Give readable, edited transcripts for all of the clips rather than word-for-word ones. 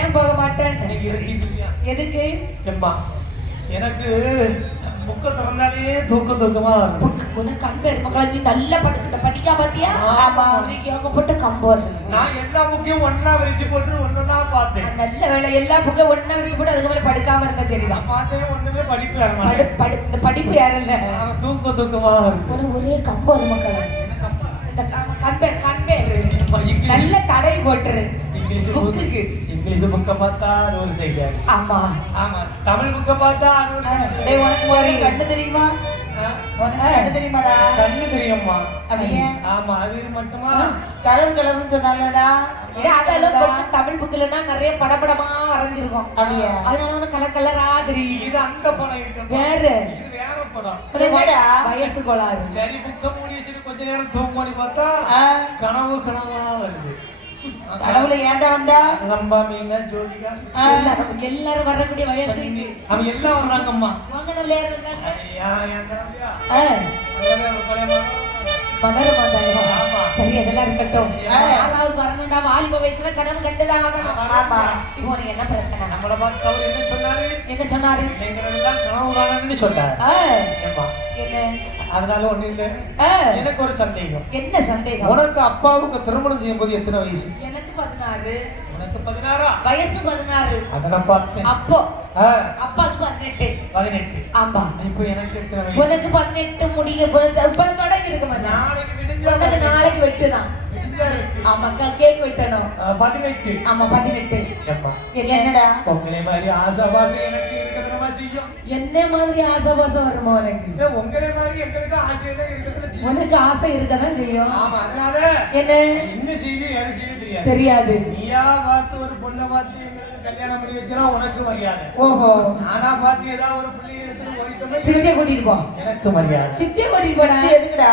ஏன் போக மாட்டேன்? எதுக்கு? எனக்கு புக்க திறந்தாலே தூக்கமா வருது. உனக்கு கம்பேர் மக்கள் நீ நல்லா படிக்கா பாத்தியா? ஆமா. அவங்க போட்டு கம்பேர். நான் எல்லா புக்கையும் ஒண்ணா விரிச்சு போட்டு ஒண்ணா பார்த்தேன். நல்ல வேளை எல்லா புக்கையும் ஒண்ணா விரிச்சு போட்டு அதுக்கு மேல படிக்காம இருந்தா தெரியல. பார்த்தேன் ஒண்ணுமே படிப்பு வர மாட்டேங்குது. படிப்பு யாரல்ல. தூக்கமா வருது. ஒரே கம்பேர் மக்கள். இந்த கம்பேர் நல்ல தடை போட்டுரு. புக்குக்கு இங்கிலீஷ் புக்க பார்த்தா அது ஒரு சைஸா. ஆமா ஆமா. தமிழ் புக்க பார்த்தா அது ஒரு டேய் உனக்கு ஒரு கண்ணு தெரியுமா? உனக்கு கண்ணு தெரியுமாடா? கண்ணு தெரியுமா? அப்படியே. ஆமா அது மட்டுமா கலர்னு சொன்னாலடா. இது அதெல்லாம் புக் தமிழ் புக்லனா நிறைய படபடமா வரைஞ்சிருக்கும். அப்படியே. அதனால உனக்கு கலரா தெரியும். இது அந்த படம் இது. வேற. இது வேற படம். என்னடா? வயசு கோளாறு. சரி புக்க மூடி வச்சிட்டு கொஞ்ச நேரம் தூங்கி பார்த்தா கனவா வருது. கடவுளை ஏன்டா வந்தா? ரம்பா மீனா ஜோதிகா எல்லாரும் வரக்கூடிய வயசு. அவங்க எல்லாம் வர்றாங்கம்மா. வாங்க நம்ம யார் வந்தாங்க? மகர மாதாங்க. சரி அதெல்லாம் இருக்கட்டும். யாராவது வரணும்டா வாலிப வயசுல கனவு கண்டுதான் ஆகணும். ஆமா. இப்போ உனக்கு என்ன பிரச்சனை? நம்மள பார்த்து அவர் என்ன சொன்னாரு? நீங்க எல்லாம் கனவு காணும்னு சொன்னாரு. என்ன? அதனால ஒண்ணு இல்ல. எனக்கு ஒரு சந்தேகம். என்ன சந்தேகம்? உனக்கு அப்பாவுக்கு திருமணம் செய்யும்போது எத்தனை வயசு? எனக்கு 16. உனக்கு 16? வயசு 16. அதெல்லாம் பார்த்தேன். அப்போ அப்பாவுக்கு 18. ஆமா. இப்போ எனக்கு எத்தனை வயசு? உனக்கு 18 முடிய இப்ப தொடங்கி இருக்குமா? நாளைக்கு விடிஞ்சா நாளைக்கு வெட்டுதான். ஆமா கேக் வெட்டணும். 18. ஆமா 18. என்னடா உங்களே மாதிரி ஆசாபாசம் எனக்கு இருக்கதனமா செய்யும். என்ன மாதிரி ஆசாபாசம் வருமா உனக்கு? உங்களே மாதிரி எங்களுக்கு ஆசை தான் இருக்கதன செய்யும். உனக்கு ஆசை இருக்கதான் செய்யும். ஆமா அதனால என்ன செய்வி யாரு செய்வி தெரியாது. நீயா பார்த்து ஒரு பொண்ணை பார்த்து எங்களுக்கு கல்யாணம் பண்ணி வச்சா உனக்கு மரியாதை. ஓஹோ. ஆனா பார்த்து ஏதாவது ஒரு பிள்ளை எடுத்து ஓடிட்டோம் சித்தியை கூட்டிட்டு போ. எனக்கு மரியாதை. சித்தியை கூட்டிட்டு போடா. எதுக்குடா?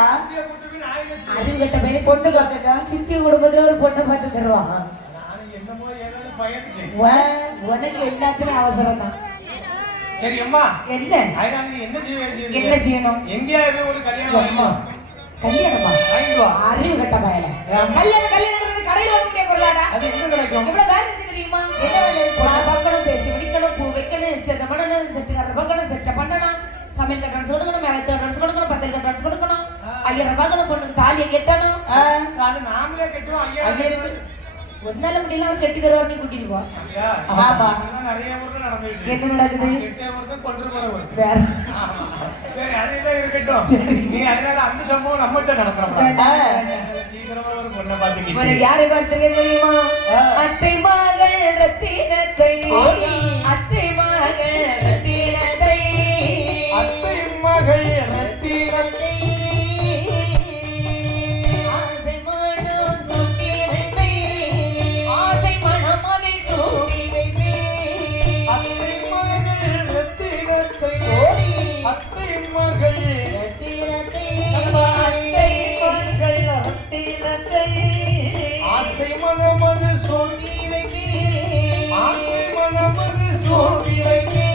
அறிவு கட்ட பையன் பொண்ணு காட்டுடா. சித்தி குடும்பத்துல ஒரு பொண்ணை பார்த்து தருவாங்க. நான் என்னமோ ஏதாவது பயந்துட்டேன். உனக்கு எல்லாத்துலயும் அவசரம் தான். சரி அம்மா என்ன ஐயா நீ என்ன செய்யணும்? எங்கயாவே ஒரு கல்யாணம் அம்மா. கல்யாணமா? ஐயோ அறிவு கட்ட பையல. கல்யாணம் கடையில வாங்க முடிய போறடா. அது எங்க நடக்கும்? இவ்வளவு வேலை இருக்கு தெரியுமா? என்ன வேலை இருக்கு? பார்க்கணும், பேசி முடிக்கணும், பூ வைக்கணும், செட்ட பண்ணணும், செட் கற பார்க்கணும், செட்ட பண்ணணும், சமையல் கட்டணும் கொடுக்கணும், மேலத்த டான்ஸ் கொடுக்கணும், பத்தல் கட்டணும் கொடுக்கணும், ஐயரை பார்க்கணும், பொண்ணுக்கு தாலியை கட்டணும். அது நாமளே கட்டுவோம். ஐயருக்கு ஒன்னால முடியல அவர் கட்டி தருவார். நீ கூட்டிட்டு போ. ஆமா நிறைய ஊர்ல நடந்துட்டு என்ன நடக்குது? கெட்ட ஊருக்கு கொண்டு போறவர் வேற. சரி அதேதான் இருக்கட்டும். நீ அதனால அந்த சம்பவம் நம்மகிட்ட நடக்கிறோம். சீக்கிரமா ஒரு பொண்ணை பார்த்துக்கிட்டு உனக்கு யாரை பார்த்திருக்கேன் தெரியுமா? அத்தை மகள் ரத்தினத்தை. அத்தை மகள் ரத்தினத்தை. அத்தை மகள் ரத்தினத்தை. ஆசை மனம் சுட்டி வைப்பே. ஆசை மனம் அதை சூடி வைப்பே. அத்தை மகள் ரத்தினத்தை. அத்தை மகள் ரத்தினத்தை. அத்தை மகள் ரத்தினத்தை. ஆசை மனம் அது சூடி வைப்பே. ஆசை மனம் அது சூடி வைப்பே.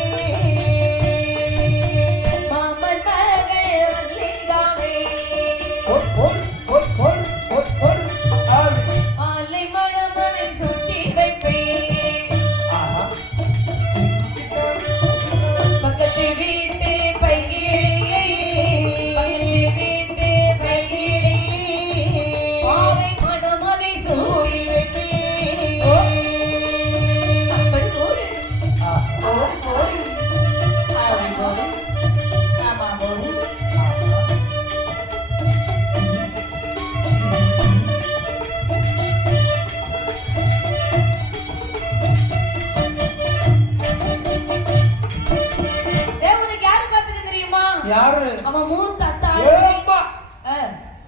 யாரு? அவ மூத்த அத்தை. ஏப்பா.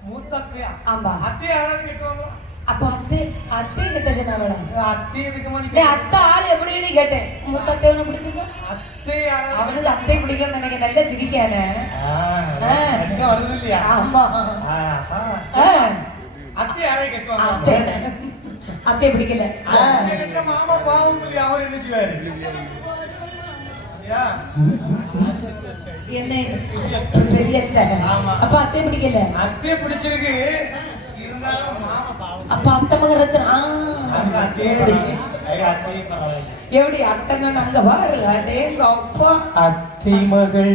மூத்த அத்தையா? ஆமா. அத்தை யாராவது கேட்பாங்க? அப்ப அத்தை கிட்ட சொன்னாவளா? அத்தை எதுக்கு மணி? டேய் அத்தை ஆள் எப்படின்னு கேட்டேன். மூத்த அத்தை உனக்கு பிடிச்சது? அத்தை யாராவது? அவனுக்கு அத்தை பிடிக்கும் எனக்கு நல்ல சிரிக்கானே. எங்க வருது இல்லையா? ஆமா. அத்தை யாரை கேட்பாங்க? அத்தை பிடிக்கல. அத்தை மாமா பாவம் இல்லையா? அவர் என்ன செய்வாரு? யா என்ன பெரிய அப்ப அத்தை பிடிக்கல. அத்தை பிடிச்சிருக்கு இருந்தாலும் மாமா பாவம். அப்ப அத்தை மகரத்து அத்தையும் பரவாயில்லை. எப்படி அத்தனை அங்க பாரு அடேங்க அப்பா அத்தை மகள்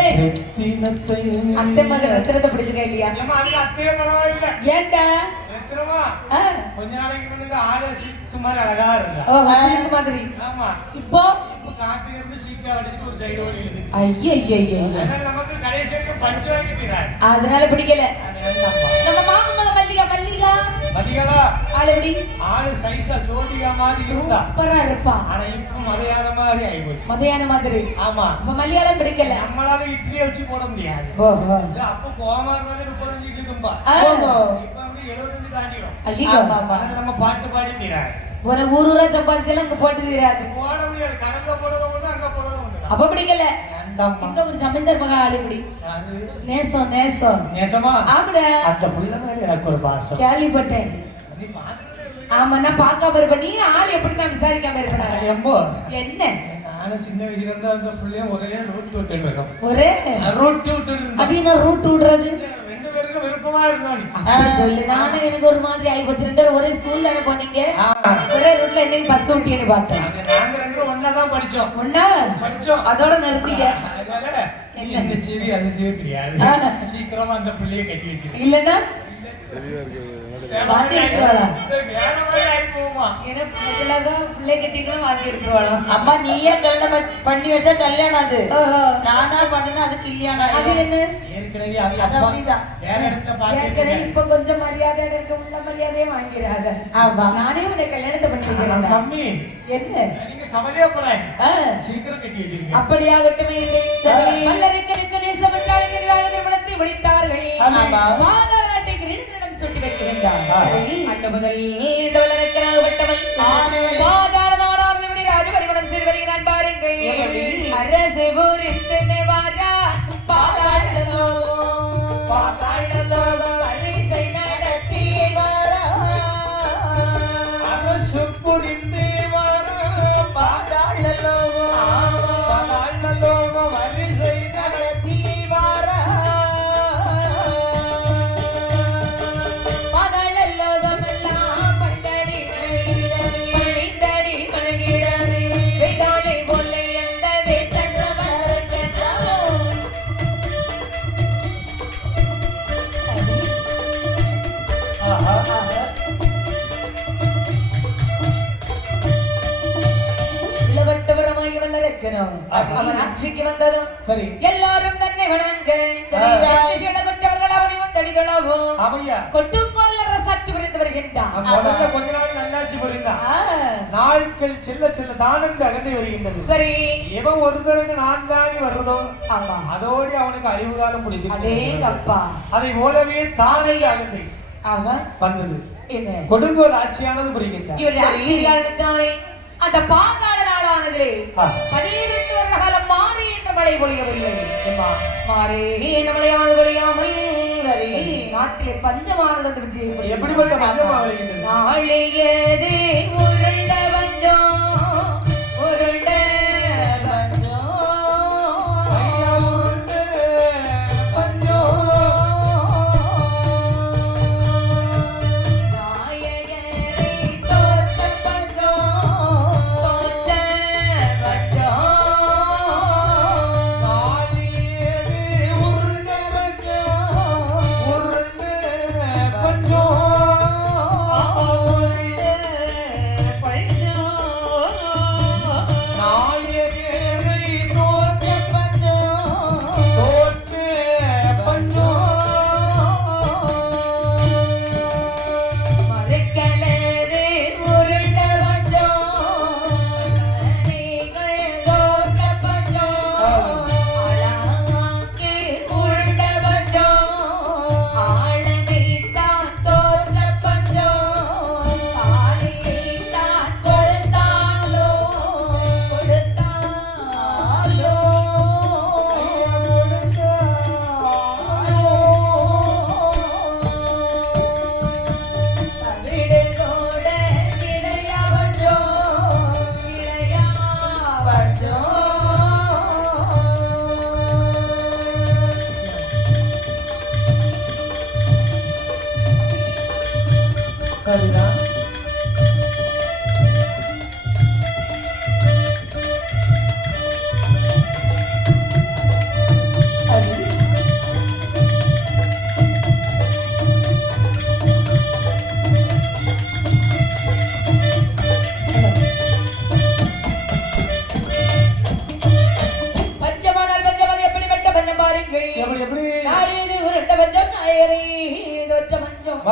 ஏய். ரத்தினத்தை அத்தை மகன் ரத்தினத்தை பிடிச்சிருக்கா இல்லையா ஏம்மா, அதுக்கு அத்தையே பரவாயில்லை. ஏன்டா ரத்தினமா, ஆ. கொஞ்ச நாளைக்கு முன்னாடி ஆளு சிக்கு மாதிரி அழகா இருந்தா. ஓ வச்சிருக்க மாதிரி ஆமா, இப்போ இப்ப காத்து இருந்து சீக்கா வடிச்சிட்டு ஒரு சைடு ஓடி எழுது. ஐயய்யய்ய அதனால நமக்கு கடைசி வரைக்கும் பஞ்சு வாங்கி தீராது. அதனால பிடிக்கல வேண்டாம்ப்பா. நம்ம மாமா மல்லிகா மல்லிகா மதிகளா, ஆளு எப்படி ஆளு சைஸா ஜோதிகா மாதிரி இருந்தா. சூப்பரா இருப்பா ஆனா இப்ப மதையான மாதிரி ஆயிப்போச்சு. மதையான மாதிரி ஆமா, இப்ப மல்லிகாலம் பிடிக்கல நம்மளால இட்லியை வச்சு போட முடியாது. ஓஹோ இது அப்ப கோவமா இருந்தாலும் 35 இட்லி தும்பா. ஓஹோ இப்ப அப்படி 75 தாண்டிடும். ஐயோ அதனால நம்ம பாட்டு பாடி தீராது. ஒரு ஊரூரா சம்பாதிச்சாலும் அங்க போட்டு தீராது போட முடியாது. கடல்ல போடுறதும் ஒண்ணு, அங்க போடுறதும் ஒண்ணு. அப்ப பிடிக்கல வேண்டாம்மா. இங்க ஒரு ஜமீன்தார் மகன் ஆளு இப்படி யாரு? நேசம் நேசம் நேசமா, ஆமாடா அந்த புள்ள மேல எனக்கு ஒரு பாசம். கேள்விப்பட்டேன் நீ பாத்துக்கிட்டே இரு. ஆமா நான் பார்க்காம இருப்பேன் நீ ஆள் எப்படி நான் விசாரிக்காம இருப்பேன் எம்போ, என்ன நானும் சின்ன வயசுல இருந்து அந்த புள்ளையும் ஒரே ரூட் விட்டு இருக்கோம். ஒரே ரூட் விட்டு இருந்தோம். அது என்ன ரூட் விடுறது ரெண்டு பேருக்கும் விருப்பமா இருந்தோம். நீ அப்படி சொல்லு நானும் எனக்கு ஒரு மாதிரி ஆகி போச்சு ரெண்டு பேரும் ஒரே ஸ்கூல் தானே போனீங்க ஆமா, ஒரே ரூட்ல என்னைக்கு பஸ் விட்டியன்னு பார்த்தேன் நாங்க ரெண்டு பேரும் ஒண்ணாதான் படிச்சோம். ஒன்னா படிச்சோம். அதோட நிறுத்திக்க அதனால நீ இந்த செவி அந்த செவி தெரியாது. சீக்கிரமா அந்த புள்ளைய கட்டி வச்சிரு. இல்லன்னா வாந்தி எடுத்துருவாளா? வேற மாதிரி ஆகி போகுமா? எனக்கு முதலாக பிள்ளை கட்டிக்கலாம் வாங்கி இருக்கிறோம் அம்மா நீயே கல்யாணம் பண்ணி வச்சா கல்யாணம் அது ஓஹோ நானா பண்ணுனா அது கல்யாணம் அது என்ன ஏற்கனவே அது அது அப்பா அப்படிதான். வேற இடத்துல ஏற்கனவே பாத்து இப்ப கொஞ்சம் மரியாதை இருக்க உள்ள மரியாதையே வாங்கிறாத ஆமா நானே உன்னை கல்யாணத்தை பண்ணி வைக்கிறேன் மம்மி, என்ன நீங்க கவலையப்படாதீங்க. ஆ, சீக்கிரம் கட்டி வச்சிருக்கீங்க. அப்படியாகட்டுமே இல்லை. சரி. மல்லருக்கு நேசம் என்றால் எதிரான திருமணத்தை முடித்தார்கள் ஆமா. மாநாட்டை கிரீடத்திடம் சுட்டி வைக்கின்றார் ஆ. அன்று முதல் இந்த வளரக்கராகப்பட்டவள் ஆனவள். பாதாள நாடார் இப்படி ராஜபரிமணம் செய்து வருகிறான் பாருங்கள் எப்படி? அரசு புரிந்துமே வாரா பாதாள லோகம் பாதாள லோகம். அரிசை நடத்தி அரசு புரிந்து வரும் பாதாள லோகம். பாதாள லோகம் வரிசை நடத்தி பாதாள லோகமெல்லாம் பணிந்தடி பழகிடவே வேதாளை போலே அந்த வேதல்ல வரக்கனோ ஆஹா. இளவட்டவரமாய் வல்லரக்கணும் அவன் ஆட்சிக்கு வந்ததும் சரி. எல்லாரும் தன்னை வணங்க குற்றவர்கள் அவனை வந்தடிகளவோ ஆமையா, கொட்டுக்கோளர சற்று புரிந்து வருகின்றான் முதல்ல கொஞ்ச நாள் நல்லாட்சி புரிந்தா. நாட்கள் செல்ல செல்ல தானென்று அகந்தை வருகின்றது. சரி எவன் ஒருத்தனுக்கு நான் தானே வர்றதோ ஆமா அதோடு அவனுக்கு அழிவு காலம் முடிச்சு. அடேங்கப்பா அதை போலவே தானென்று அகந்தை அவன் வந்தது. என்ன கொடுங்கோல் ஆட்சியானது புரிகின்றார். இவருடைய ஆட்சி காரணத்தினாலே அந்த பாதாள நாடானதிலே ஆ. 12 வருட காலம் மாறி என்ற மழை பொழியவில்லை ஏம்மா, மாறே என்ற மழையானது பொழியாமல் நாட்டிலே பஞ்சமானது வந்து விட்டது. எப்படிப்பட்ட பஞ்சமா வருகின்றது? நாளையதே உருண்ட பஞ்சம் உருண்ட பஞ்சம் ஐயா உருண்டு பஞ்சம். நாயகரை தோற்ற பஞ்சம் தோற்ற பஞ்சம் நாளியது உருண்டு பஞ்சம். உருண்டு பஞ்சம். உருண்டு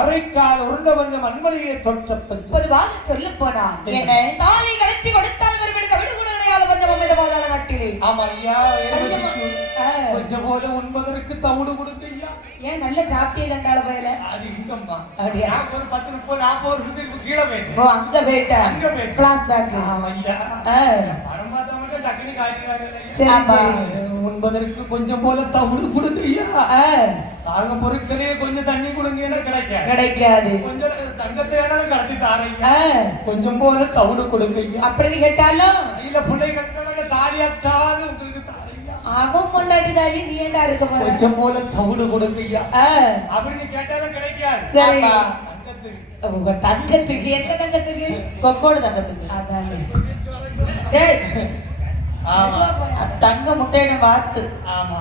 வரைக்கால் உருண்ட பஞ்சம் அன்பனையை தொற்ற பஞ்சம். பொதுவாக சொல்ல போனா என்ன? தாலி கலத்தி கொடுத்தால் மறுபடியும் விடு கூட கிடையாது பஞ்சம் இந்த போதான நாட்டிலே. ஆமா ஐயா, கொஞ்சம் போல உண்பதற்கு தவிடு கொடுங்க ஐயா. ஏன் நல்ல சாப்பிட்டே கண்டால போயல அது இங்கம்மா. அப்படியா? நான் ஒரு 10 30 40 வருஷத்துக்கு கீழே போயிட்டேன். ஓ அங்க போயிட்ட. அங்க போயிட்டேன். ஃபிளாஷ்பேக். ஆமா ஐயா. படம் பார்த்தா மட்டும் டக்குனு காட்டிடுறாங்க. சரி சரி. உண்பதற்கு கொஞ்சம் போல தவிடு கொடுங்க ஐயா. தாக பொருட்களே கொஞ்சம் தண்ணி கொடுங்கன்னா கிடைக்காது. கொஞ்சம் தங்கத்தை வேணாலும் கடத்தி தாரையா. கொஞ்சம் போல தவிடு கொடுங்க ஐயா. அப்படி கேட்டாலும் இல்ல பிள்ளை கட்டினாங்க தாலியாத்தாது உங்களுக்கு தாரையா. அவன் கொண்டாடி தாலி நீ ஏண்டா இருக்க போற? கொஞ்சம் போல தவிடு கொடுங்க ஐயா. அப்படி கேட்டாலும் கிடைக்காது. சரி. தங்கத்துக்கு தங்கத்துக்கு எந்த தங்கத்துக்கு? கொக்கோடு தங்கத்துக்கு. அதானே. டேய். ஆமா. தங்க முட்டையோட வாத்து. ஆமா.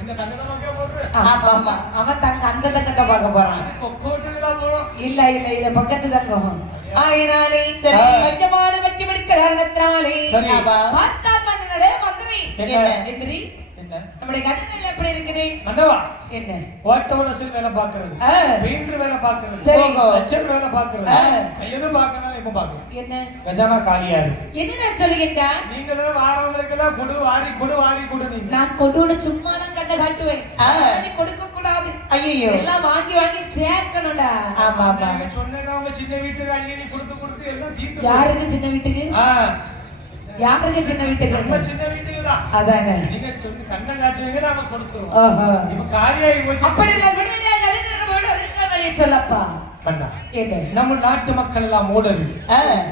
என்ன தங்கத்தை பார்க்க போற? ஆமா ஆமா. அவன் தங்க அந்த தங்கத்தை பார்க்க போறான். அது கொக்கோட்டுக்கு தான் போறோம். இல்ல பக்கத்து தங்கம். ஆயினாலே சரி கொஞ்சமான வெற்றி பிடித்த காரணத்தினாலே பார்த்தா மன்னனே மந்திரி எந்திரி என்ன நம்முடைய கட்டளையில எப்படி இருக்குது மன்னவா? என்ன ஓட்டோடசில் வேலை பார்க்கிறது, பெயிண்டர் வேலை பார்க்கிறது, சரி லட்சர் வேலை பார்க்கிறது, எது பார்க்கறனால இப்ப பார்க்கணும். என்ன கஜானா காலியா இருக்கு. என்னடா சொல்லுங்க? நீங்க தான் வாரவங்களுக்கெல்லாம் கொடு வாரி கொடு நீங்க. நான் கொடுட சும்மா தான் கண்ணை காட்டுவேன். நீ கொடுக்க கூடாது. ஐயோ எல்லாம் வாங்கி சேர்க்கணும்டா. ஆமா ஆமா. நீங்க சொன்னது அவங்க சின்ன வீட்டுக்கு அள்ளி கொடுத்து எல்லாம் தீர்த்து. யாருக்கு சின்ன வீட்டுக்கு? யாருக்கு சின்ன வீட்டுக்கு? நம்ம சின்ன வீட்டுக்கு தான். அதானே. நீங்க சொன்ன கண்ணை காட்டுவீங்க நாம கொடுத்துருவோம். ஓஹோ. இப்ப காலியாகி போச்சு. அப்படி இல்ல விடுதலை கலைஞரோட அதற்கான வழியை சொல்லப்பா. கண்ணா. ஏதே. நம்ம நாட்டு மக்கள் எல்லாம் மூடர்கள்.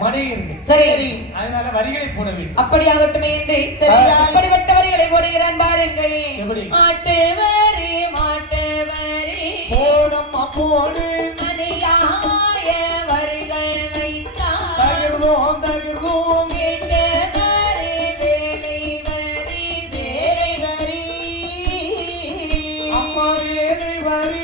மடையர்கள். சரி. அதனால வரிகளை போட வேண்டும். அப்படியாகட்டுமே என்று சரியா அப்படிப்பட்ட வரிகளை போடுகிறான் பாருங்கள். எப்படி? மாட்டு வரி போடம்மா போடு. மணியாய வரிகள் வைத்தான். தகிர்தோம் கேட்டு வேலை வரி அம்மா வேலை வரி.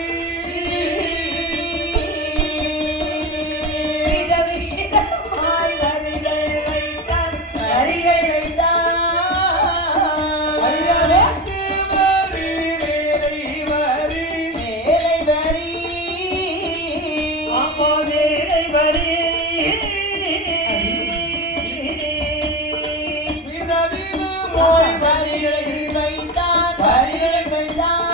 விதவிதமாய் வரிகள் வைத்தான். வரிகள் வைத்தான். ஐயா வெட்டு வரி வேலை வரி. அம்மா வேலை வரி. விதவிதமாய் வரிகள் வைத்தான். வரிகள் வைத்தான்.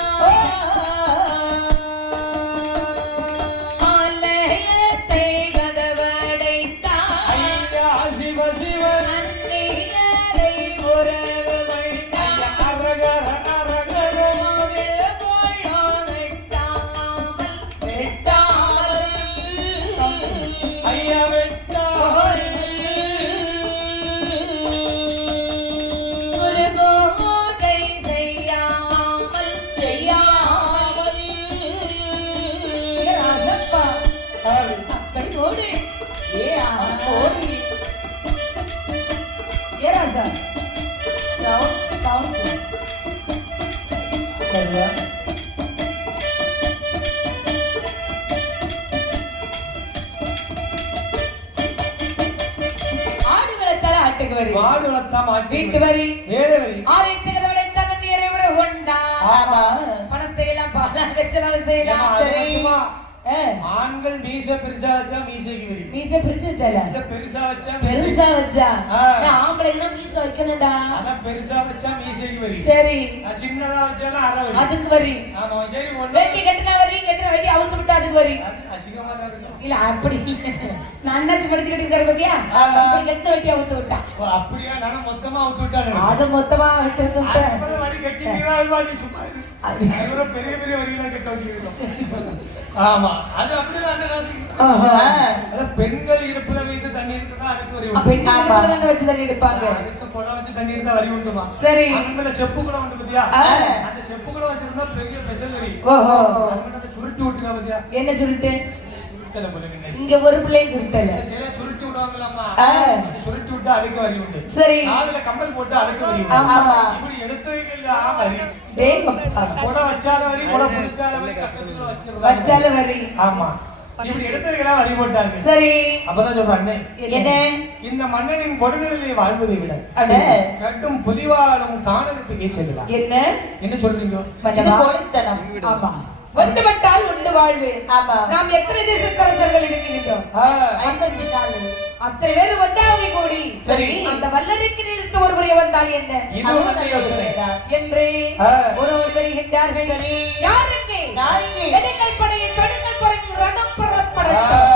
ஆலயத்தை கதவடைத்தான். ஐயா சிவ சிவன். அன்னியரை உறவு கொண்டான். அரகர அரகர. கோவில் கொள்ளாம் வெட்டாமல் ஐயா வெட்டா. ஒரு பூஜை செய்யாமல் ராசப்பா அப்படி ஓடு. ஓடு. ஏ ராசா சவுண்ட் ஆடு வளர்த்தால ஆட்டுக்கு வரி. மாடு வளர்த்தா மாட்டு வீட்டு வரி. வேலை வரி. ஆலயத்துக்கு கதவடைத்தால் நீரை உறவு கொண்டான். ஆமா. பணத்தை எல்லாம் பாலாக செலவு செய்தான். சரி. ஆண்கள் மீச பெருசா வச்சா மீசைக்கு வரி. மீச பிரிச்சு வச்சால இத பெருசா வச்சா பெருசா வச்சா ஆம்பளைன்னா மீச வைக்கணும்டா. அத பெருசா வச்சா மீசைக்கு வரி. சரி. சின்னதா வச்சாலும் அரை வரி. அதுக்கு வரி. ஆமா சரி ஒண்ணு. வெட்டி கட்டினா வரி, கட்டினா வெட்டி அவுத்து விட்டா அதுக்கு வரி. அசிங்கமா தான் இருக்கும். இல்ல அப்படி நான் அண்ணாச்சி படிச்சுக்கிட்டு இருக்காரு பாத்தியா? அப்படி கட்டின வெட்டி அவுத்து விட்டா. அப்படியே நானும் மொத்தமா அவுத்து விட்டானே. அத மொத்தமா வெட்டி விட்டு அப்புறம் வரி கட்டினீங்களா இல்ல சும்மா இரு. அதுல பெரிய பெரிய வரிகளா கட்ட வேண்டியிருக்கும். ஆமா அது அப்படியே அந்த காலத்துக்கு. அத பெண்கள் இடுப்புல வைத்து தண்ணி எடுத்தா அதுக்கு வரி உண்டு. பெண்கள் இடுப்புல தான் வச்சு தண்ணி எடுப்பாங்க. அதுக்கு குடம் வச்சு தண்ணி எடுத்தா வரி உண்டுமா? சரி. அந்த செப்பு குடம் உண்டு பாத்தியா? அந்த செப்பு குடம் வச்சிருந்தா பெரிய ஸ்பெஷல் வரி. ஓஹோ. அது மட்டும் அந்த சுருட்டி விட்டுறா பாத்தியா? என்ன சுருட்டு? சுருட்டல போல இல்லை. இங்க ஒரு பிள்ளையும் சுருட்டல. சில சுருட்டி விடுவாங்களாமா. சுருட்டி விட்டா அதுக்கு வரி உண்டு. சரி. காதுல கம்பல் போட்டு அதுக்கு வரி உண்டு. ஆமா. இப்படி எடுத்ததுக்கு வரி. டேய் அப்பா. குடம் வச்சால வரி, குடம் புடிச்சால வரி, கஷ்டத்துல வச்சிருந்தா. வச்சால வரி. ஆமா. இப்படி எடுத்ததுக்கெல்லாம் வரி போட்டாங்க. சரி. அப்பதான் சொல்ற அண்ணே. என்ன? இந்த மன்னனின் கொடுநிலையை வாழ்வதை விட அட கட்டும் புலிவாலும் கானகத்துக்கே செல்லலாம். என்ன என்ன சொல்றீங்க? இது கொலைத்தனம். ஆமா. ஒன்றுபட்டால் உண்டு வாழ்வு. ஆமா. நாம் எத்தனை தேசத்தரசர்கள் இருக்கின்றோம்? 54. அத்தனை பேர் ஒன்றாக கூடி சரி அந்த வல்லருக்கு நிறுத்த ஒருவரை வந்தால் என்ன என்று ஒருவர் வருகின்றார்கள். யாருக்கு? எதிர்கள் படையை தடுங்கள் பறையும் ரதம் புறப்படட்டும்.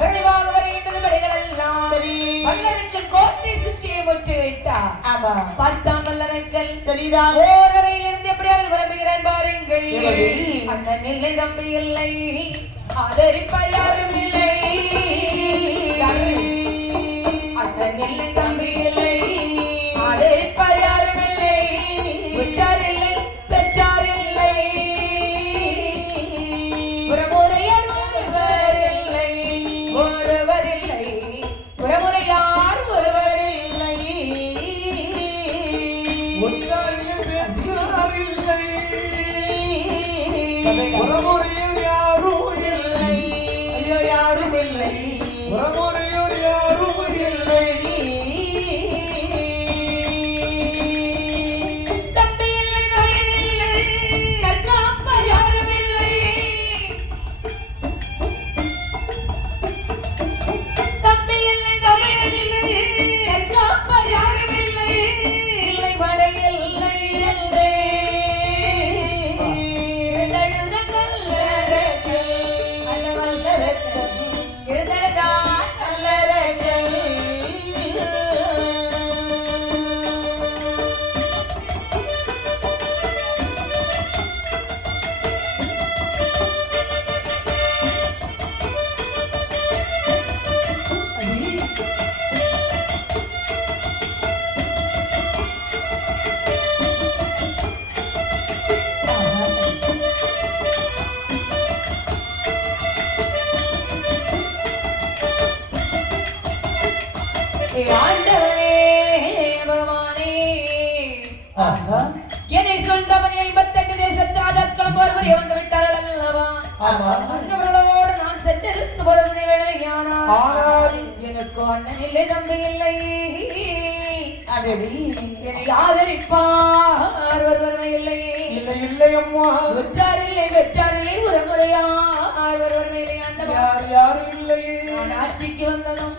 விரைவாக வருகின்றது படைகள் எல்லாம். வல்லருக்கு கோட்டை சுற்றியை முற்றி வைத்தார். பார்த்தாம் வல்லரங்கள் சரிதான். ஓரறையிலிருந்து எப்படியாவது விரும்புகிறேன் பாருங்கள். அண்ணன் இல்லை, தம்பி இல்லை, ஆதரிப்பார் யாரும் இல்லை. அண்ணன் இல்லை, தம்பி இல்லை, ஆதரிப்பார் யாரும் இல்லை. உற்றார் இல்லை, பெற்றார் இல்லை, உறமுறையார் ஒருவர் இல்லை, ஒருவர் இல்லை, உறமுறையார் ஒருவர் இல்லை. உறமுறையோர் யாரும் இல்லை, ஐயோ யாரும் இல்லை, உறமுறையோர் யாரும் இல்லை. தம்பி இல்லை, நயன் இல்லை, நற்காப்ப யாரும் இல்லை. தம்பி இல்லை, நயன் இல்லை, நற்காப்ப யாரும் இல்லை. இல்லை படை இல்லை என்றே ஆண்டவனே பகவானே, என்னை சொல்தவனே 58 தேசத்து ராஜாக்களும் ஒருவரை வந்து விட்டார்கள் அல்லவா? அந்தவர்களோடு நான் சென்றிருந்து ஒருவனை வேணுமையானால் எனக்கு அண்ணன் இல்லை, தம்பி இல்லை, என்னை ஆதரிப்பார் ஒருவருமை இல்லை, இல்லை இல்லை அம்மா, உற்றார் இல்லை, வெற்றார் இல்லை, உறமுறையார் ஒருவருமை இல்லை. ஆண்டவன் யாரும் இல்லை. நான் ஆட்சிக்கு வந்தனும்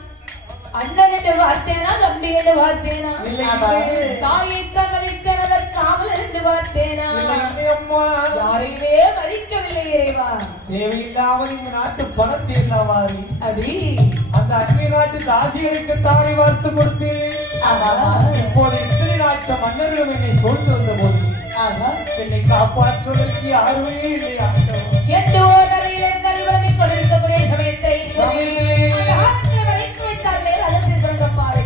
அண்ணன் என்று வார்த்தேனா, தம்பி என்று வார்த்தேனா, தாயை தான் மதித்தனர் காவலர் என்று வார்த்தேனா, யாரையுமே மதிக்கவில்லை இறைவா. தேவையில்லாமல் இந்த நாட்டு பணத்தை இல்லாவாரி அப்படி அந்த அந்நிய நாட்டு தாசிகளுக்கு தாரை வார்த்து கொடுத்து இப்போது இத்தனை நாட்டு மன்னர்களும் என்னை சூழ்ந்து வந்த போது என்னை காப்பாற்றுவதற்கு யாருமே இல்லை. என்று ஓர் அறையில் இருந்தால் விளம்பிக் கொண்டிருக்கக்கூடிய சமயத்தை வரைக்கும் வைத்தார்களே ரகசிய சுரங்கப்பாதை.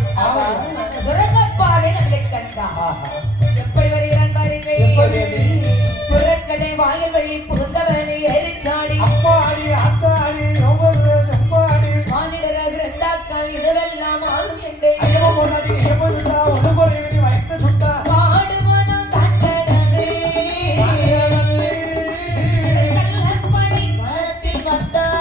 அந்த சுரங்கப்பாதை நம்மளை கண்டா எப்படி வருகிறான் பாருங்கள். புறக்கடை வாயில் வழி புகுந்தவனை ஏறிச்சாடி அம்மாடி அத்தாடி அம்மாடி மானிடராக இரண்டாக்கள் இதுவெல்லாம் ஆகும் என்று வைத்த சுட்டா பாடுவனம் தங்கடமே கல்லப்படி மரத்தில் வந்தா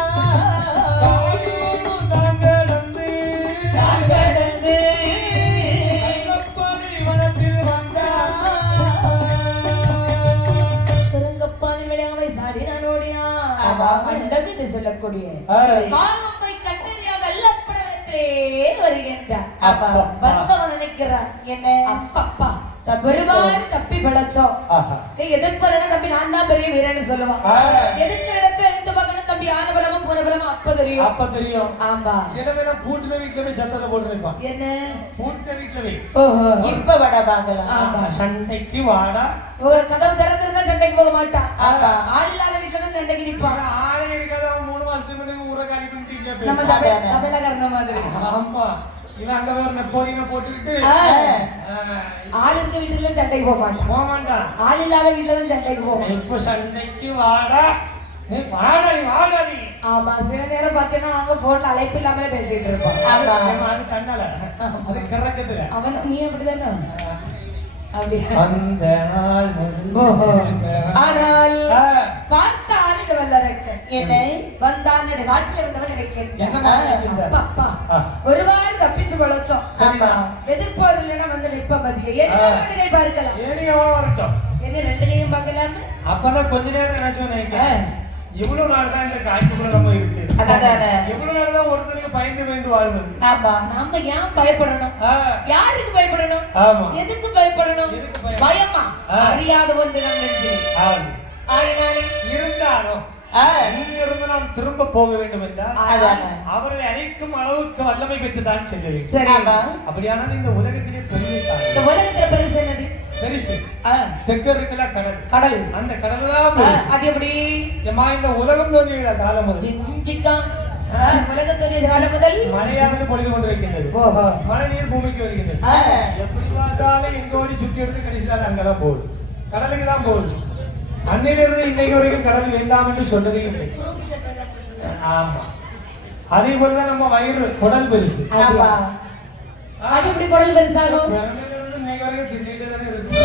சுரங்கப்பானில் விளையாமை சாடினான் ஓடினான் அண்டம் என்று சொல்லக்கூடிய காலம்பை கண்டறியா வெள்ளப்படவனத்திலே வருகின்றார். வந்தவன் நினைக்கிறார் என்ன அப்பப்பா ஒருவாறு தப்பி பிழைச்சோம். எதிர்ப்பலன தம்பி நான் தான் பெரிய வீரன்னு சொல்லுவான். எதிர்க்கிற இடத்துல இந்த பக்கம் தம்பி ஆன பலமும் போன பலமும் அப்ப தெரியும். ஆமா சில பேர் பூட்டின வீட்டுல சத்தத்தை போட்டுருப்பான். என்ன பூட்டின வீட்டுல ஓஹோ இப்ப வட பாக்கலாம். ஆமா சண்டைக்கு வாடா கதவு திறந்திருந்தா சண்டைக்கு போக மாட்டான். ஆள் இல்லாத வீட்டுல தான் சண்டைக்கு நிற்பான். ஆளே இருக்காது. அவன் 3 மாசத்துக்கு முன்னாடி ஊரை காரி பண்ணிட்டு நம்ம தமிழகரண மாதிரி. ஆமா இவன் அங்க வேற நெப்போலியனை போட்டுக்கிட்டு ஆள் இருக்க வீட்டுல சண்டைக்கு போக மாட்டான். ஆள் இல்லாத வீட்டுல தான் சண்டைக்கு போவான். இப்ப சண்டைக்கு வாடா வாடா நீ. ஆமா சில நேரம் பாத்தீங்கன்னா அவங்க போன்ல அழைப்பு இல்லாமலே பேசிட்டு இருப்பான். அது தன்னால அது கிறக்கத்துல அவன் நீ அப்படிதானே அந்த நாள் ஆனால் பார்த்த ஆளுட வல்லரக்கன் என்னை வந்தான் காட்டில் இருந்தவன் நினைக்கிறேன். அப்பா ஒருவாறு தப்பிச்சு பழச்சோம். எதிர்ப்போர் இல்லைன்னா வந்து நிற்ப மதியம் எதிர்ப்பை பார்க்கலாம். என்ன ரெண்டு கையும் பார்க்கலாம் அப்பதான் கொஞ்ச நேரம் நினைச்சோம் நினைக்கிறேன் எவ்வளவு நாள் தான் இந்த காட்டுக்குள்ள நம்ம இருக்கு எவ்வளவு நாள் தான் ஒருத்தருக்கு பயந்து வாழ்வது நம்ம ஏன் பயப்படணும் யாருக்கு பயப்படணும் எதுக்கு பயப்படணும் பயமா அறியாத வந்து நம்ம இருந்தாலும் இங்கிருந்து நாம் திரும்ப போக வேண்டும் என்றால் அவர்களை அழைக்கும் அளவுக்கு வல்லமை பெற்றுதான் செல்ல வேண்டும். அப்படியானால் இந்த உலகத்திலே பெரிய இந்த உலகத்திலே பெருசு என்னது? பெருசு தெற்கு இருக்குல்ல கடல். கடல் அந்த கடல் தான் அது எப்படி இந்த உலகம் தோன்றிய காலம் முதல் உலகம் தோன்றிய காலம் முதல் மழையானது பொழுது கொண்டிருக்கின்றது. மழை நீர் பூமிக்கு வருகின்றது. எப்படி பார்த்தாலும் எங்க ஓடி சுத்தி எடுத்து கிடைச்சாலும் அங்கதான் போகுது, கடலுக்கு தான் போகுது. அன்னையிலிருந்து இன்னைக்கு வரைக்கும் கடல் வேண்டாம் என்று சொன்னதே இல்லை. ஆமா, அதே போலதான் நம்ம வயிறு குடல் பெருசு. அது எப்படி குடல் பெருசாகும்? பிறந்ததிலிருந்து இன்னைக்கு வரைக்கும் தின்னுட்டே தானே இருக்கு.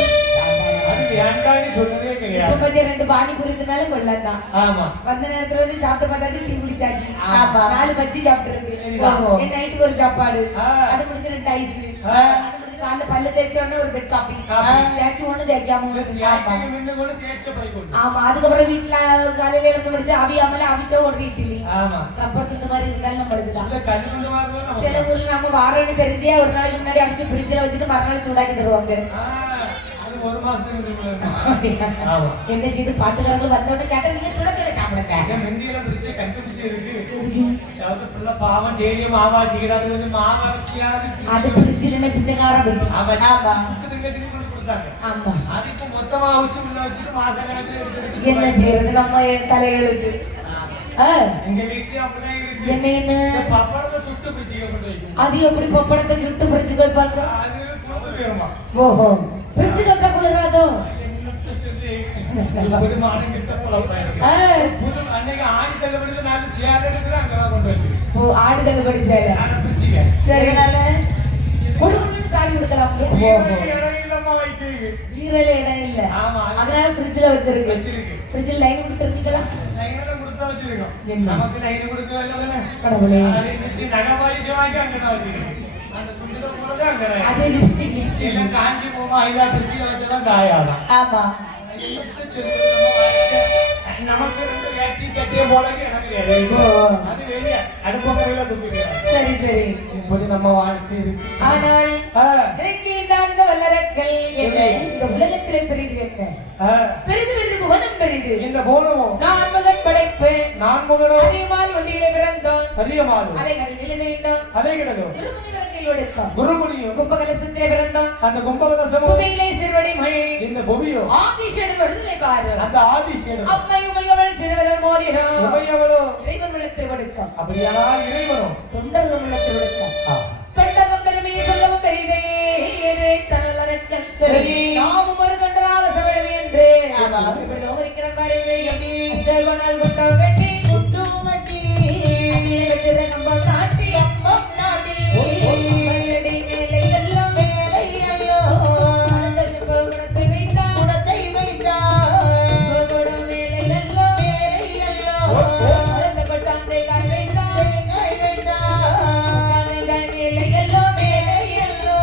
அது வேண்டாம்னு சொன்னதே கிடையாது. இப்ப மதியம் 2 பானி புரிந்தனால கொள்ளலாம். ஆமா, வந்த நேரத்துல வந்து சாப்பிட்டு பார்த்தாச்சு, டீ குடிச்சாச்சு. 4 பஜ்ஜி சாப்பிட்டுருக்கு. நைட்டுக்கு ஒரு சாப்பாடு, அது முடிஞ்ச 2 ஐஸ், காலைல பல்லு தேய்ச்ச உடனே ஒரு பெட் காபி, தேய்ச்சி ஒண்ணு தேய்க்காம ஆமா. அதுக்கப்புறம் வீட்டுல காலையில எழுந்து முடிச்சு அவியாமல அவிச்ச ஒரு இட்லி, ரப்பர் துண்டு மாதிரி இருந்தாலும் நம்மளுக்குதான். சில ஊர்ல நம்ம வாரம்னு தெரிஞ்சே ஒரு நாளைக்கு முன்னாடி அவிச்சு ஃப்ரிட்ஜ்ல வச்சுட்டு மறுநாள் சூடாக்கி தருவாங்க. என்ன செய்து பாட்டுக்காரர்கள் வந்தோடனே கேட்டா நீங்க சுடக்கடை சாப்பிடுங்க. அது ஃப்ரிட்ஜ்ல பிச்சைக்கார பெட்டி. என்ன செய்யறது நம்ம தலைகளுக்கு? என்ன அது எப்படி பப்படத்தை சுட்டு ஃப்ரிட்ஜ் வைப்பாங்க? ஓஹோ, ஃப்ரிட்ஜ் வச்சா குளிராதோ? ஆடி தள்ளுபடி சேலை. சரி, சாரி கொடுக்கலாம். வீரல இடம் இல்ல, அதனால ஃப்ரிட்ஜ்ல வச்சிருக்கு. ஃப்ரிட்ஜ்ல லைன் கொடுத்துருக்கீங்களா? கடவுளே, அது லிப்ஸ்டிக் காஞ்சி போமா ஐதா ஃப்ரிட்ஜ்ல வச்சதான் காயாதான். ஆமா, நமக்கு 2 வேட்டி சட்டையை போலக்கு எனக்கு அது வெளியே அடுப்பறையில துப்பிடுறேன். சரி சரி, இப்படி நம்ம வாழ்க்கை இருக்கு. ஆனால் இந்த வல்லரக்கல் என்ன இந்த உலகத்திலே பெரிது என்ன? பெரிது பெரிது புவனம் பெரிது. இந்த புவனமும் நான் மகன் படைப்பு. நான் மகனோ அரியமால் ஒன்றிலே பிறந்தோம். அரியமாலும் அலைகளில் இணைந்தோம். அலைகளோ திருமுனிகளுக்கில் ஒடுக்கம். குருமுனியும் கும்பகலசத்திலே பிறந்தோம். அந்த கும்பகலசமும் புவியிலே சிறுவடி மழை. இந்த புவியோ ஆதிசேடன் விடுதலை பாரு. அந்த ஆதிசேடன் அம்மையுமையவள் சிறுவர்கள் மோதிரும். உமையவளோ இறைவன் உள்ளத்தில் ஒடுக்கம். அப்படியானா இறைவனோ தொண்டர்கள் உள்ளத்தில் ஒடுக்கம். தொண்டர்கள் பெருமையை சொல்லவும் பெரிதே தனலரக்கல். சரி, நாமும் ஒரு தொண்டராக சபழவே என்று இப்படி தோமரிக்கிறான் பாருங்க. அஷ்டகோணால் கொண்ட வெட்டி முட்டுமட்டி வச்சிருக்க கம்பம் நாட்டி கம்பம் நாட்டி மல்லடி மேலை எல்லோ மேலை எல்லோ அந்த குணத்தை வைத்தா குணத்தை வைத்தா கோட மேலை எல்லோ மேலை எல்லோ அந்த கொட்டாந்தை காய் வைத்தா காய் வைத்தா கொட்டாந்தை காய் மேலை எல்லோ மேலை எல்லோ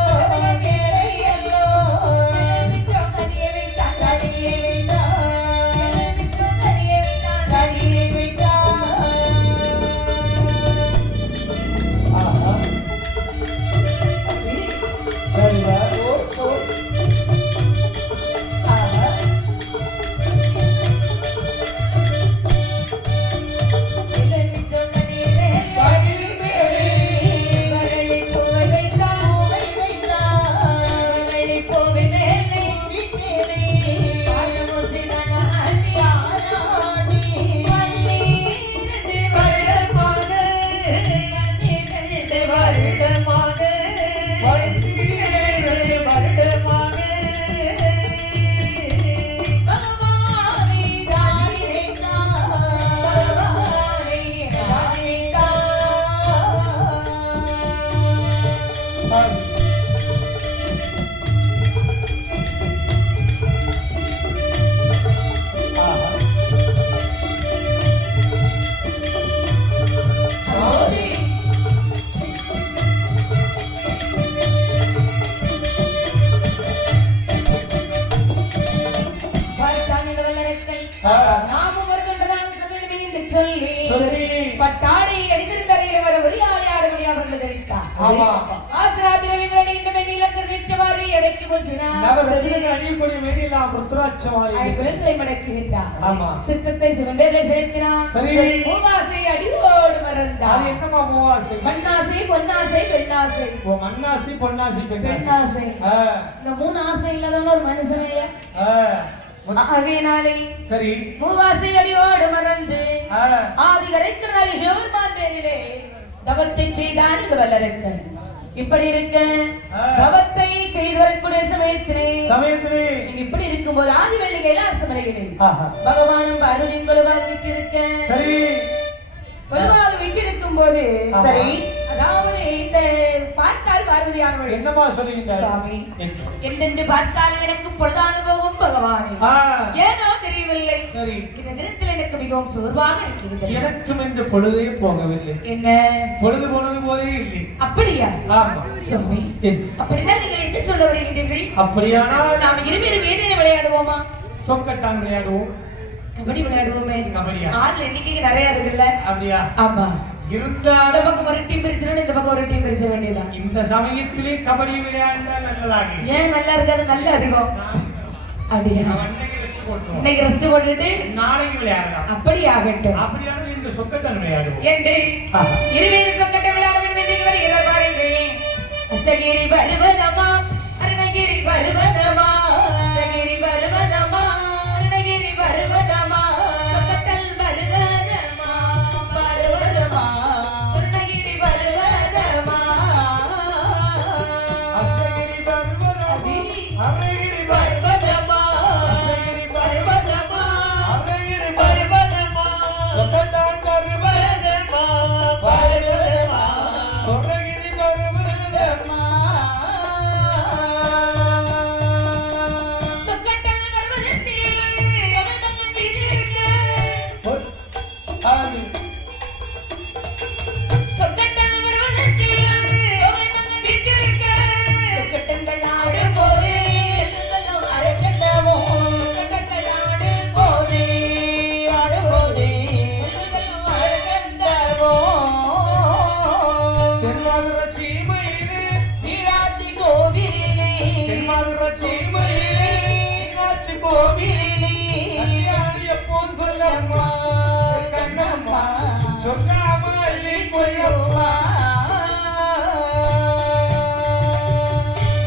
மேலை எல்லோ மிச்சம் கனியை வைத்தா கனியை வைத்தா மிச்சம் கனியை வைத்தா கனியை வைத்தா. நாமும் வருகின்றதாக சமயமே என்று சொல்லி பட்டாடை அடித்திருந்தறையில் வர ஒரு யார் அவர்கள் தெரிவித்தார். ஆசிராதிரவிகளை இந்த மெனியிலிருந்து நிற்றவாறு எடைக்கு போசினார். அடியக்கூடிய மெனியெல்லாம் ருத்ராட்சமாரி ஐபிளங்களை மடக்குகின்றார். சித்தத்தை சிவந்தேலை சேர்த்தினார். மூவாசை அடியோடு மறந்தார். அது என்னமா மூவாசை? மண்ணாசை, பொன்னாசை, பெண்ணாசை. மண்ணாசை, பொன்னாசை, பெண்ணாசை. இந்த மூணு ஆசை இல்லாதவங்க ஒரு மனுஷனையா? ஆகையினாலே சரி மூவாசை அடியோடு மறந்து ஆதிகரைக்கிறாய் சிவபெருமான் பேரிலே தவத்தை செய்தான் வல்லரக்கன். இப்படி இருக்க தவத்தை செய்து வரக்கூடிய சமயத்திலே நீங்க இப்படி இருக்கும்போது ஆதி வெள்ளிகை அரசமலைகளே பகவானும் பார்வதியும் கொலுவாக விட்டிருக்க கொலுவாக விட்டிருக்கும் போது சரி அதாவது இந்த பார்த்தால் பார்வதியானவள் என்னமா சொல்லுங்க சுவாமி என்னென்று பார்த்தாலும் எனக்கு பொழுதான போகும் பகவானே ஏனோ தெரியவில்லை. சரி இந்த தினத்தில் எனக்கு மிகவும் சோர்வாக இருக்கிறது. எனக்கும் என்று பொழுதே போகவில்லை. என்ன பொழுது போனது போதே இல்லை. அப்படியா? ஆமா சுவாமி அப்படின்னா நீங்கள் என்ன சொல்ல வருகிறீர்கள்? அப்படியானால் நாம் இருவரும் வேதியை விளையாடுவோமா? சொக்கட்டான் விளையாடுவோம். கபடி விளையாடுவோமே. கபடியா? ஆள் எண்ணிக்கை நிறைய இருக்குல்ல. அப்படியா? ஆமா. இருந்தாலும் இந்த பக்கம் ஒரு டீம் பிரிச்சணும், இந்த பக்கம் ஒரு டீம் பிரிச்ச வேண்டியதான். இந்த சமயத்திலே கபடி விளையாண்டா நல்லதாக. ஏன் நல்லா இருக்காது? நல்லா இருக்கும். அப்படியா? இன்னைக்கு ரெஸ்ட் போட்டுட்டு நாளைக்கு விளையாடலாம். அப்படி ஆகட்டும். அப்படியானால் இந்த சொக்கட்டான் விளையாடுவோம். ஏண்டே இருவேறு சொக்கட்டான் விளையாட வேண்டும் என்று வருகிறார் பாருங்கள். அஷ்டகிரி பருவதமா அருணகிரி பருவதமா அஷ்டகிரி பருவதமா அருணகிரி பருவதமா சொக்கட்டல் பருவதமா பருவதமா அருணகிரி பருவதமா அஷ்டகிரி பருவதமா அருணகிரி பருவதமா அஷ்டகிரி பருவதமா அருணகிரி பருவதமா சொக்கட்டான் பருவதமா பருவதமா சொர்ணகிரி பருவதமா சொக்கட்டல் பருவதத்தில் சொகமங்கன் வீட்டிற்கு ஆமி சொக்கட்டல் பருவதத்தில் சொகமங்கன் வீட்டிற்கு சொக்கட்டங்கள் ஆடும் போதே செல்லுங்களும் அரக்கட்டமோ சொக்கட்டங்கள் ஆடும் போதே ஆடும் போதே செல்லுங்களும் அரக்கட்டமோ தென்மாதுர சீமையிலே மீனாட்சி கோவிலிலே தென்மாதுர சீமையிலே மீனாட்சி கோவிலிலே கல்யாணி எப்போது சொல்லம்மா கண்ணம்மா சொல்லாம அள்ளி போயம்மா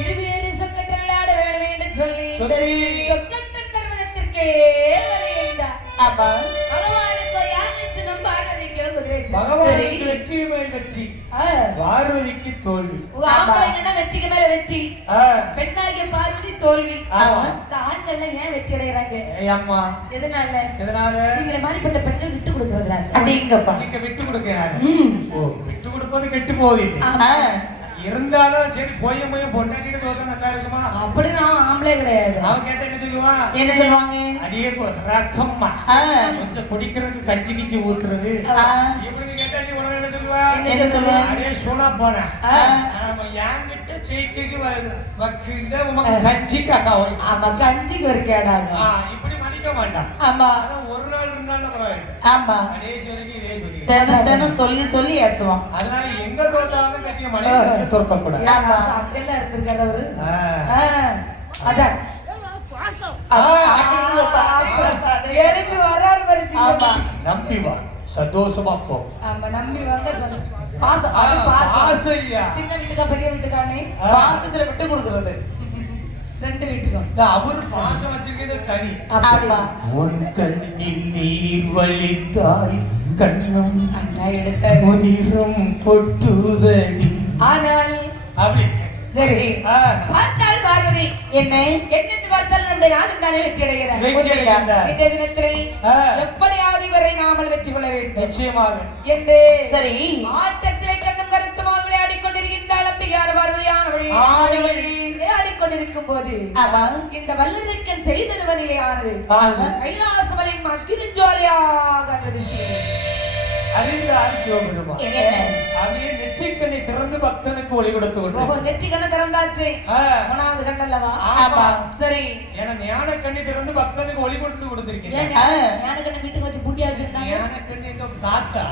இருவேறு சொக்கட்டல் விளையாட வேண்டும் என்று சொல்லி சொக்கட்டல் பர்வதத்திற்கே வருகின்றார். ஆமா பகவானுக்கு ஒரு யானை சின்னம், பார்வதிக்கு ஒரு குதிரை சின்னம். பகவானுக்கு வெற்றி மேல் வெற்றி, பார்வதிக்கு தோல்வி. உங்க ஆம்பளைங்கன்னா வெற்றிக்கு மேல வெற்றி, பெண்ணாகிய பார்வதி தோல்வி. இந்த ஆண்கள்ல ஏன் வெற்றி அடைகிறாங்க? அம்மா எதனால? எதனால? நீங்க மாதிரிப்பட்ட பெண்கள் விட்டு கொடுக்குறாங்க. அப்படிங்கப்பா நீங்க விட்டு கொடுக்கிறாரு. ஓ விட்டு கொடுப்பது கெட்டு போவீங்க. இருந்தாலும் சரி போய் பொண்டாட்டிட்டு தோத்த நல்லா இருக்குமா? அப்படி நான் ஆம்பளை கிடையாது. அவன் கேட்ட என்ன சொல்லுவான்? என்ன சொல்லுவாங்க? அடியே ரக்கம்மா கொஞ்சம் குடிக்கிறதுக்கு கஞ்சி கிஞ்சி ஊத்துறது இப்படி கேட்டா நீ உடனே என்ன சொல்லுவா? என்ன சொல்லுவா? அடியே சொன்னா போன என்கிட்ட செய்கைக்கு வக்கு இல்ல உனக்கு கஞ்சிக்காக ஆமா கஞ்சிக்கு ஒரு கேடாங்க. இப்படி மதிக்க மாட்டான். ஆமா ஒரு நாள் 2 நாள்ல பரவாயில்லை. ஆமா கடைசி வரைக்கும் இதே சொல்லி தினம் சொல்லி சொல்லி ஏசுவோம். அதனால எங்க தோத்தாலும் கட்டிய மனைவி துறக்க கூடாது. அங்கெல்லாம் இருந்திருக்காரு அதான் எழுப்பி வராரு பரிச்சு. நம்பி வா சந்தோஷமா போ. ஆமா நம்பி வாங்க பாசம். அது பாசம். சின்ன வீட்டுக்கா பெரிய வீட்டுக்கானே பாசத்துல விட்டு கொடுக்கறது. 2 வீட்டுக்கும் அவரு பாசம் வச்சிருக்கிறது தனி. அப்பா உன் கண்ணில் நீர் வலித்தாய் கண்ணம் அண்ணா எடுத்த முதிரும் பொட்டுதடி. ஆனால் அப்படி சரி பார்த்தால் பார்வதி என்ன என்னென்று பார்த்தால் நம்முடைய நானும் தானே வெற்றி அடைகிறார். இந்த தினத்திலே எப்படியாவது இவரை நாமல் வெற்றி கொள்ள வேண்டும் நிச்சயமாக என்று சரி ஆட்டத்திலே கண்ணும் கருத்துமாக விளையாடிக் கொண்டிருக்கின்றாள் அம்பிகார பார்வதியானவள். விளையாடிக் கொண்டிருக்கும் போது இந்த வல்லரக்கன் செய்தவனிலே ஆனது கைலாசமலை அக்கினி ஜுவாலையாக அறிந்தார் சிவபெருமான். என்ன? அப்படியே நெற்றிக்கண்ணை திறந்து பக்தனுக்கு ஒளி கொடுத்து ஓஹோ, கொண்டு நெற்றி கண்ணை திறந்தாச்சு. மூணாவது கண்ணல்லவா? ஆமா. சரி. ஏன்னா ஞான கண்ணை திறந்து பக்தனுக்கு ஒளி கொண்டு கொடுத்திருக்கேன். ஏன் ஞான கண்ணை வீட்டுக்கு வச்சு பூட்டியா வச்சிருந்தாங்க? ஞான கண்ணை எங்க தாத்தா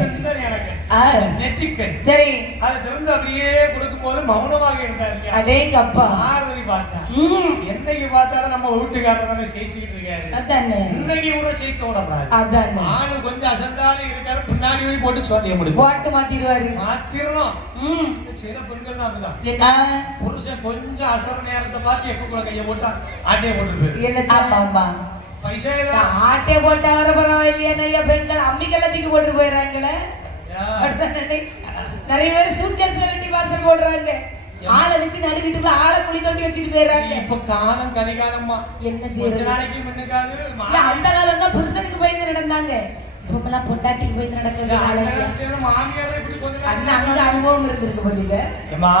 இருந்த ஞானக்கண் நெற்றிக்கண். சரி. அதை திறந்து அப்படியே கொடுக்கும்போது மௌனமாக இருந்தாரு. அடேங்க அப்பா. ஆறுதலி பார்த்தா என்னைக்கு பார்த்தாலும் நம்ம வீட்டுக்காரர் தானே ஜெயிச்சுக்கிட்டு இருக்காரு. அதானே. இன்னைக்கு ஊரை ஜெயிக்க விடக்கூடாது. அதானே. ஆளு கொஞ்சம் அசந்தாலும் இருக்காரு, பின்னாடி போய் போட்டு சோதிய முடியும். போட்டு மாத்திடுவாரு. மாத்திரணும். சில பெண்கள் அப்படிதான். என்ன? புருஷன் கொஞ்சம் அசர நேரத்தை பார்த்து எப்ப கூட கையை போட்டா ஆட்டையை போட்டு என்ன? பைசா ஆட்டை போட்டா வர பரவாயில்லையா? நிறைய பெண்கள் அம்மிக்கல்ல தூக்கி போட்டு போயிடறாங்களே. நிறைய பேர் சூட்கேஸ்ல வெட்டி பார்சல் போடுறாங்க. ஆளை வச்சு நடு வீட்டுக்குள்ள ஆளை குழி தோண்டி வச்சுட்டு போயிடறாங்க. இப்ப காலம் கலிகாலம்மா. என்ன கொஞ்ச செய்யறது? நாளைக்கு முன்னுக்காது அந்த காலம்னா புருஷனுக்கு பயந்து நடந்தாங்க. இப்பெல்லாம் பொண்டாட்டிக்கு பயந்து நடக்கிறது காலம். மாமியார் இப்படி கொஞ்ச அந்த அங்க அனுபவம் இருந்திருக்கு போலீங்க. ஏமா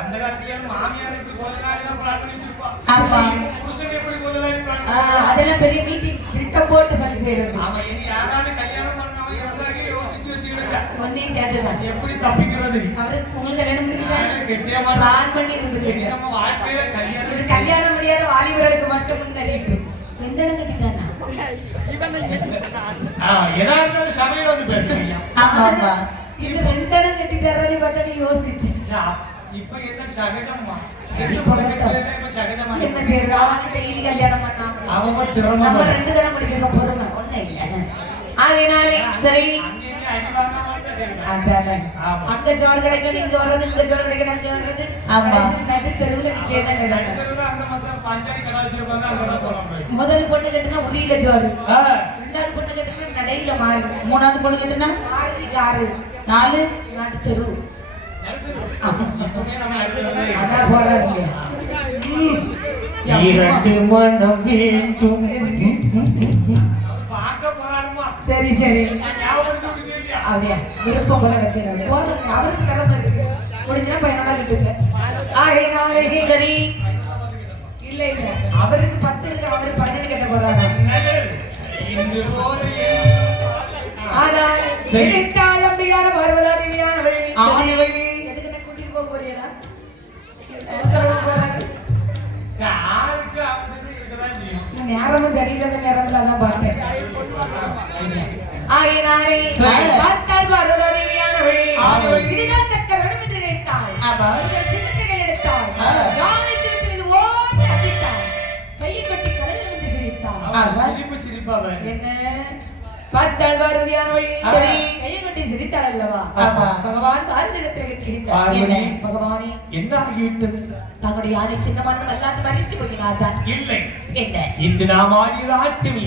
அந்த காலத்துல மாமியார் இப்படி கொஞ்ச நாள் தான் பிளான் பண்ணி வச்சிருப்பா. ஆமா. புருஷன் எப்படி கொஞ்ச நாள் பிளான் அதெல்லாம் பெரிய மீட்டிங் திட்டம் போட்டு சரி செய்யறது. ஆமா, இனி யாராவது கல்யாணம் பண்ணவங்க இருந்தாங்க யோசிச்சு வச்சுக்கிடுங்க. ஒன்னே சேர்த்துதான் எப்படி தப்பிக்கிறது? அவருக்கு உங்களுக்கு கல்யாணம் முடிஞ்சுதான் கெட்டியா மாட்டோம். பிளான் பண்ணி இருந்துருக்கு. நம்ம வாழ்க்கையில கல்யாணம் இது கல்யாணம் முடியாத வாலிபர்களுக்கு மட்டும் தெரியும். எந்தடம் கட்டிட்டானா? எதா இருந்தாலும் சமையல் வந்து பேசுறீங்க. இது ரெண்டடம் கட்டிட்டாரா பார்த்தா நீ யோசிச்சு. இப்ப என்ன சகஜமா? என்ன செய்யறது? அவங்க டெய்லி கல்யாணம் பண்ணாங்க. அவங்க திறமை. நம்ம 2 தடவை முடிச்சிருக்க பொறுமை ஒண்ணு இல்ல. ஆகையினாலே சரி. அதானே. அங்க ஜோர் கிடைக்கல, இங்க வர்றது, இங்க ஜோர் கிடைக்கல, அங்க வர்றது. நடு தெருவுல நிக்கிறதா. முதல் பொண்ணு கட்டுனா உரியில ஜோறு, 2வது பொண்ணு கட்டுனா நடையில மாறு, 3வது பொண்ணு கட்டுனா 6 4 நடு தெரு. அதான் போறாங்க. இரண்டு மனம் வேண்டும். சரி சரி. அப்படியா? விருப்பம் போல வச்சிருக்காங்க. போதும், அவருக்கு திறமை இருக்கு. முடிஞ்சா பையனோட விட்டுங்க. சரி. இல்ல இல்ல, அவருக்கு 10 இருக்கு, அவருக்கு 12 கட்ட போறாங்க. ஆனால் எதிர்த்தாளம் பிரியாத பருவதாரியான வழி. எதுக்கு என்ன கூட்டிட்டு போக போறீங்களா? நேரமும் சரியில்லாத நேரத்துல தான் பார்த்தேன். ஆயினாரே பார்த்தால் பருவதாரியான வழி. இதுதான் தக்க வேணும் என்று நினைத்தாள். அவர்கள் சின்னத்தைகள் எடுத்தாள். யானை சின்னத்தை மீது ஓடி அடித்தாள். கையை கட்டி கலைகள் என்று சிரித்தாள். என்ன? பார்த்தால் பருவதாரியான வழி. சரி. கையை கட்டி சிரித்தாள் அல்லவா? பகவான் பாரதிடத்தில் கேட்கிறார். பகவானே, என்ன ஆகிவிட்டது? தங்களுடைய யானை சின்னமான எல்லாத்தையும் மறிச்சு போகிறார். இல்லை. என்ன? இன்று நாம் ஆடியது ஆட்டமே.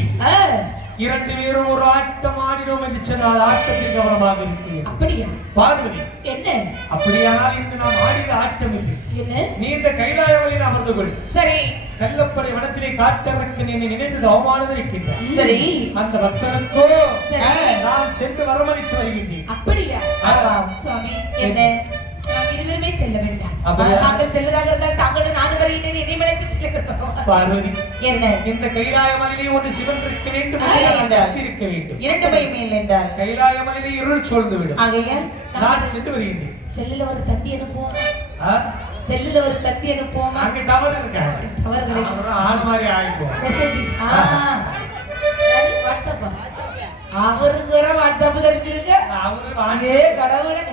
2 பேரும் ஒரு ஆட்டம் ஆடினோம் என்று சொன்னால் ஆட்டத்தில் கவனமாக இருக்கிறேன். அப்படியா பார்வதி? என்ன? அப்படியானால் இன்று நாம் ஆடியது ஆட்டம் இல்லை. என்ன? நீ இந்த கைலாயவழியில் அமர்ந்து கொள். சரி. கள்ளப்படை வனத்திலே காட்டறக்கு என்னை நினைத்தது அவமானது இருக்கின்றார். சரி. அந்த பக்தனுக்கோ நான் சென்று வரமளித்து வருகின்றேன். அப்படியா? சுவாமி, என்ன? நாம் இருவருமே செல்ல வேண்டாம். அப்படியா? தாங்கள் செல்வதாக இருந்தால் தாங்களும் நானும் வருகிறேன். என்னை மலைத்து செல்ல. பார்வதி, என்ன? இந்த கைலாயமலையிலே ஒன்று சிவன் இருக்க வேண்டும், இருக்க வேண்டும். 2 பையன் என்றால் கைலாயமலையிலே இருள் சூழ்ந்து விடும். ஆகையால் நான் சென்று வருகின்றேன். செல்லுல ஒரு தத்தி அனுப்புவோமா? செல்லுல ஒரு தத்தி அனுப்புவோமா? அங்க டவர் இருக்காது. டவர் கிடைக்கும். ஒரு ஆள் மாதிரி ஆயிப்போம். மெசேஜ். வாட்ஸ்அப். அவருக்கு வாட்ஸ்அப் தெரிஞ்சிருக்கு. அவரு ஏ கடவுளே.